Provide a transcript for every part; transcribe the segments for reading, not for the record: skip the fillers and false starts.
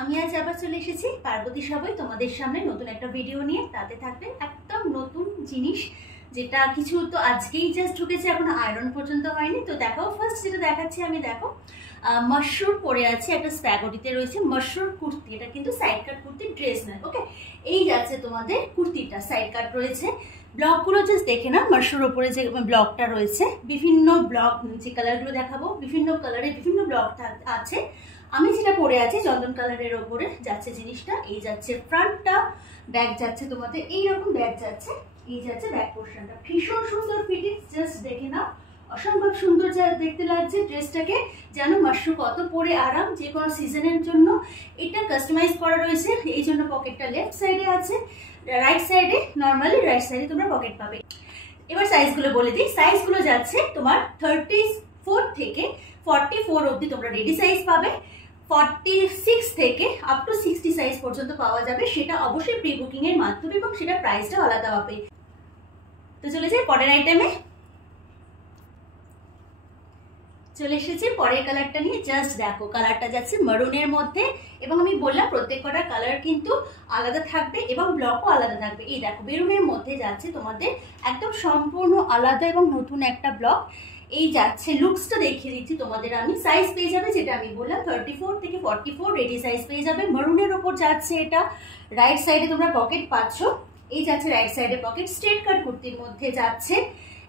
আমি আজ আবার চলে এসেছি পার্বতী সবাই তোমাদের সামনে নতুন একটা ভিডিও নিয়ে। তাতে থাকবে একদম নতুন জিনিস, যেটা কিছু তো আজকেই জাস্ট ঢুকেছে, এখনো আয়রন পর্যন্ত হয়নি। তো দেখাও, ফার্স্ট যেটা দেখাচ্ছি আমি, দেখো মাশরুম পরে আছে, একটা স্প্যাগোটিতে রয়েছে মাশরুম কুর্তি। এটা কিন্তু সাইড কাট কুর্তি, ড্রেস নয়। ওকে, এই যাচ্ছে তোমাদের কুর্তিটা, সাইড কাট রয়েছে। ব্লকগুলো জাস্ট দেখে না, মাশরুমের উপরে যে ব্লকটা রয়েছে, বিভিন্ন ব্লক, যে কালারগুলো দেখাবো বিভিন্ন কালারের বিভিন্ন ব্লক আছে। আমি যেটা পরে আছি চন্দন কালারের ওপরে যাচ্ছে জিনিসটা। এই যাচ্ছে ফ্রন্টটা, ব্যাক যাচ্ছে তোমাদের এইরকম ব্যাক যাচ্ছে, এই যাচ্ছে ব্যাক পোর্শনটা। ভীষণ সুন্দর ফিটিংস, জাস্ট দেখে নাও, অসম্ভব সুন্দর যা দেখতে লাগছে ড্রেসটাকে। যেন মাশরুম কত পরে আরাম, যে কোনো সিজনের জন্য। এটা কাস্টমাইজ করা রয়েছে, এই জন্য পকেটটা লেফট সাইডে আছে, রাইট সাইডে নর্মালি রাইট সাইডে তোমরা পকেট পাবে। এবার সাইজগুলো বলে দিই। সাইজগুলো যাচ্ছে তোমার 34 থেকে 44 অবধি তোমরা রেডি সাইজ পাবে। 46 থেকে আপ টু 60 সাইজ পর্যন্ত পাওয়া যাবে, সেটা অবশ্যই প্রি বুকিং এর মাধ্যমে, এবং সেটা প্রাইসটা আলাদা হবে। তো চলে যাই পরের আইটেমে। চলে এসেছি পরের কালারটা নিয়ে। জাস্ট দেখো, কালারটা যাচ্ছে মারুনের মধ্যে, এবং আমি বললাম প্রত্যেক কটা কালার কিন্তু আলাদা থাকবে এবং ব্লকও আলাদা থাকবে। এই দেখো, বেরুনের মধ্যে যাচ্ছে তোমাদের একদম সম্পূর্ণ আলাদা এবং নতুন একটা ব্লক। এই যাচ্ছে, লুকসটা দেখিয়ে দিচ্ছি তোমাদের আমি। সাইজ পেয়ে যাবে, যেটা আমি বললাম 34 থেকে 44 রেডি সাইজ পেয়ে যাবে। মারুনের ওপর যাচ্ছে এটা, রাইট সাইডে তোমরা পকেট পাচ্ছ। এই যাচ্ছে রাইট সাইডে পকেট, স্ট্রেট কাট কুর্তির মধ্যে যাচ্ছে।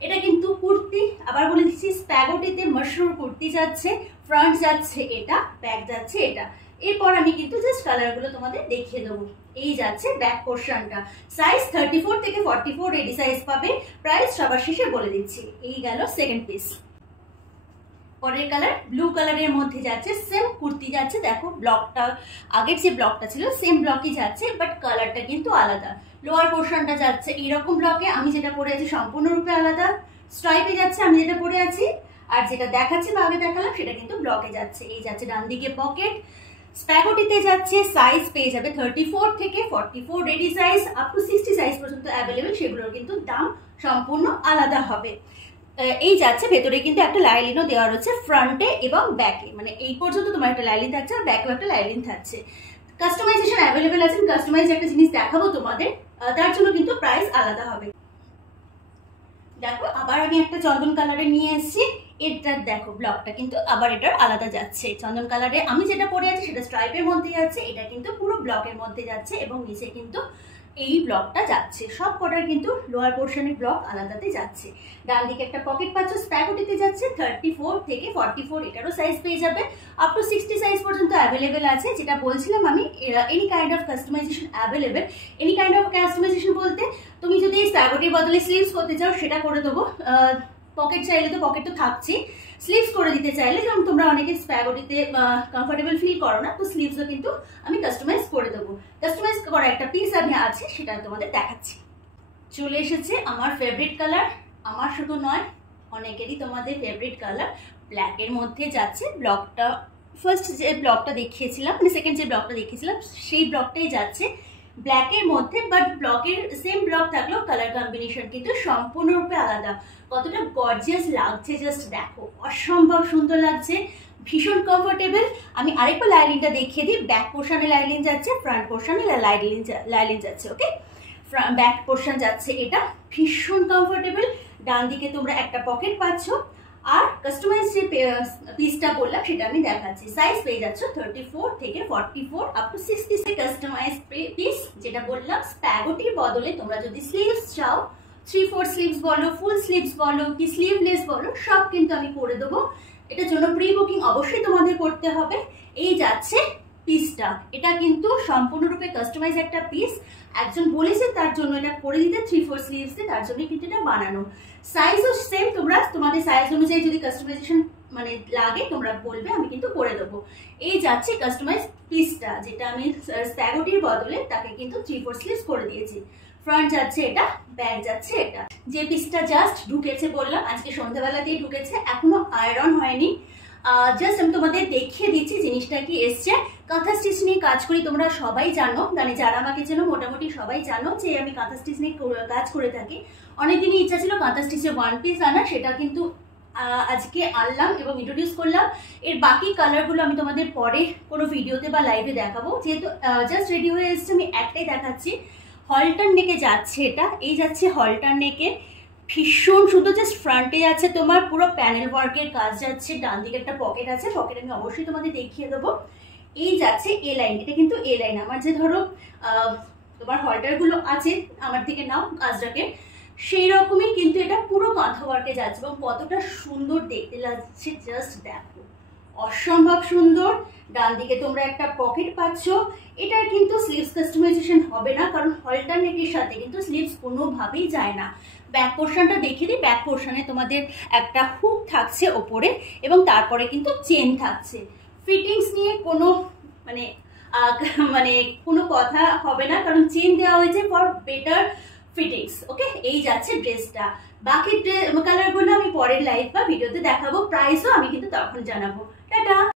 এটা কিন্তু কুর্তি, আবার বলে দিচ্ছি স্প্যাগোটিতে মাশরুম কুর্তি যাচ্ছে। ফ্রন্ট যাচ্ছে এটা, ব্যাক যাচ্ছে এটা। এরপর আমি কিন্তু জাস্ট কালারগুলো তোমাদের দেখিয়ে দেবো। এই যাচ্ছে ব্যাক পোর্শনটা, সাইজ 34 থেকে 44 রেডি সাইজ পাবে। প্রাইস সবার শেষে বলে দিচ্ছি। এই গেল সেকেন্ড পিস। পরের কালার ব্লু কালারের মধ্যে যাচ্ছে, সেম কুর্তি যাচ্ছে। দেখো ব্লকটা, আগের যে ব্লকটা ছিল সেম ব্লকই যাচ্ছে, বাট কালারটা কিন্তু আলাদা। লোয়ার পোর্শনটা যাচ্ছে এইরকম ব্লকে, আমি যেটা পরে আছি সম্পূর্ণরূপে আলাদা। স্ট্রাইপে যাচ্ছে আমি যেটা পরে আছি, আর যেটা দেখাচ্ছি বা আগে দেখালাম সেটা কিন্তু ব্লকে যাচ্ছে। এই যাচ্ছে ডান দিকে পকেট। স্প্যাগোটিতে যাচ্ছে, সাইজ পেয়ে যাবে 34 থেকে 44 ready size, up to 60 size পর্যন্ত অ্যাভেলেবেল। সেগুলোর কিন্তু দাম সম্পূর্ণ আলাদা হবে। এই যাচ্ছে, ভেতরে কিন্তু একটা লাইলিনও দেওয়া রয়েছে ফ্রন্টে এবং ব্যাকে, মানে এই পর্যন্ত তোমার একটা লাইলিন থাকছে, আর ব্যাকেও একটা লাইলিন থাকছে। কাস্টমাইজেশন অ্যাভেলেবেল আছে। কাস্টমাইজ একটা জিনিস দেখাবো তোমাদের, তার জন্য কিন্তু প্রাইস আলাদা হবে। দেখো, আবার আমি একটা চন্দন কালারে নিয়ে এসেছি। এটার দেখো ব্লকটা কিন্তু আবার এটার আলাদা যাচ্ছে। চন্দন কালারে আমি যেটা পরে আছি সেটা স্ট্রাইপের মধ্যে যাচ্ছে, এটা কিন্তু পুরো ব্লকের মধ্যে যাচ্ছে, এবং নিচে কিন্তু এই ব্লকটা যাচ্ছে। সব কটার কিন্তু লোয়ার পোর্শনের ব্লক আলাদাতে যাচ্ছে। ডান দিকে একটা পকেট পাচ্ছ, স্প্যাগোটিতে যাচ্ছে 34 থেকে 44, এটারও সাইজ পেয়ে যাবে। আপ টু 60 সাইজ পর্যন্ত অ্যাভেলেবেল আছে। যেটা বলছিলাম আমি, any kind of customization available. Any kind of customization বলতে, তুমি যদি এই স্প্যাগোটির বদলে স্লিভস করতে চাও সেটা করে দেবো। পকেট চাইলে তো পকেট তো থাকছে, স্লিভস করে দিতে চাইলে, যেমন তোমরা অনেকে স্প্যাগোটিতে কমফোর্টেবল ফিল করো না, তো স্লিভসও কিন্তু আমি কাস্টমাইজ করে দেবো। কাস্টমাইজ করা একটা পিস আমি আছে, সেটা তোমাদের দেখাচ্ছি। চলে এসেছে আমার ফেভারিট কালার, আমার শুধু নয় অনেকেরই তোমাদের ফেভারিট কালার। ব্ল্যাকের মধ্যে যাচ্ছে। ব্লকটা ফার্স্ট যে ব্লকটা দেখিয়েছিলাম, মানে সেকেন্ড যে ব্লকটা দেখিয়েছিলাম সেই ব্লকটাই যাচ্ছে ব্ল্যাকের মধ্যে, বাট ব্লকের সেম ব্লক থাকলেও কালার কম্বিনেশন কিন্তু সম্পূর্ণরূপে আলাদা। কতটা গর্জিয়াস লাগছে জাস্ট দেখো, অসম্ভব সুন্দর লাগছে, ভীষণ কমফোর্টেবল। আমি আরেকবার লাইলিনটা দেখিয়ে দিই। ব্যাক পোর্শনে লাইলিন যাচ্ছে, ফ্রন্ট পোর্শনে লাইলিন যাচ্ছে। ওকে, ব্যাক পোর্শন যাচ্ছে এটা, ভীষণ কমফোর্টেবল। ডান দিকে তোমরা একটা পকেট পাচ্ছ, আর কাস্টমাইজ যে পিসটা বললাম সেটা আমি দেখাচ্ছি। সাইজ পেয়ে যাচ্ছ 34 থেকে 44 আপ টু 60। কাস্টমাইজ পিস যেটা বললাম, স্প্যাগোটির বদলে তোমরা যদি স্লিভস চাও, 3/4 স্লিভস বলো, ফুল স্লিভস বলো, কি স্লিভলেস বলো, সব কিন্তু আমি করে দেবো। এটার জন্য প্রি বুকিং অবশ্যই তোমাদের করতে হবে। এই যাচ্ছে পিসটা, এটা কিন্তু সম্পূর্ণরূপে কাস্টমাইজ একটা পিস। একজন বলেছে তার জন্য এটা করে দিতে 3/4 স্লিভস, তার জন্য কিন্তু এটা বানানো। সাইজও সেম, তোমরা তোমাদের সাইজ অনুযায়ী যদি কাস্টমাইজেশন মানে লাগে তোমরা বলবে, আমি কিন্তু করে দেবো। এই যাচ্ছে কাস্টমাইজ পিসটা, যেটা আমি স্প্যাগোটির বদলে তাকে কিন্তু 3/4 স্লিভস করে দিয়েছি। ফ্রন্ট যাচ্ছে এটা, ব্যাক যাচ্ছে এটা। যে পিসটা জাস্ট ঢুকেছে বললাম, আজকে সন্ধ্যাবেলাতেই ঢুকেছে, এখনো আয়রন হয়নি। জাস্ট আমি তোমাদের দেখিয়ে দিচ্ছি জিনিসটা কি এসছে। কাঁথা স্টিচ নিয়ে কাজ করি, তোমরা সবাই জানো, মানে যারা আমাকে চেনো মোটামুটি সবাই জানো যে আমি কাঁথা স্টিচ নিয়ে কাজ করে থাকি। অনেকদিনই ইচ্ছা ছিল কাঁথা স্টিচে ওয়ান পিস আনা, সেটা কিন্তু আজকে আনলাম এবং ইন্ট্রোডিউস করলাম। এর বাকি কালারগুলো আমি তোমাদের পরে কোনো ভিডিওতে বা লাইভে দেখাবো। যেহেতু জাস্ট রেডি হয়ে এসেছে, আমি একটাই দেখাচ্ছি। হলটার নেকে যাচ্ছে এটা, এই যাচ্ছে হলটার নেকে, ভীষণ শুধু জাস্ট ফ্রন্টে যাচ্ছে তোমার পুরো প্যানেল ওয়ার্কের কাজ যাচ্ছে। ডান দিকে একটা পকেট আছে, পকেট আমি অবশ্যই তোমাদের দেখিয়ে দেবো। এই যাচ্ছে এ লাইন, এটা কিন্তু এ লাইন। আমার যে ধরো তোমার হলটারগুলো আছে আমার থেকে নাও আজরাকে, সেই রকমই কিন্তু এটা পুরো কাঁথা ওয়ার্কে যাচ্ছে এবং কতটা সুন্দর দেখতে লাগছে জাস্ট দেখো, অসম্ভব সুন্দর। ডান দিকে তোমরা একটা পকেট পাচ্ছ। এটার কিন্তু স্লিভস কাস্টমাইজেশন হবে না, কারণ হলটার নেকের সাথে কিন্তু স্লিভস কোনোভাবেই যায় না। ব্যাক পোর্শনটা দেখে দিই, ব্যাক পোর্শনে তোমাদের একটা হুক থাকছে ওপরে এবং তারপরে কিন্তু চেন থাকছে। ফিটিংস নিয়ে কোনো মানে কোনো কথা হবে না, কারণ চেন দেওয়া হয়েছে ফর বেটার ফিটিংস। ওকে, এই যাচ্ছে ড্রেসটা। বাকি কালারগুলো আমি পরের লাইভ বা ভিডিওতে দেখাবো, প্রাইসও আমি কিন্তু তখন জানাবো। টাটা।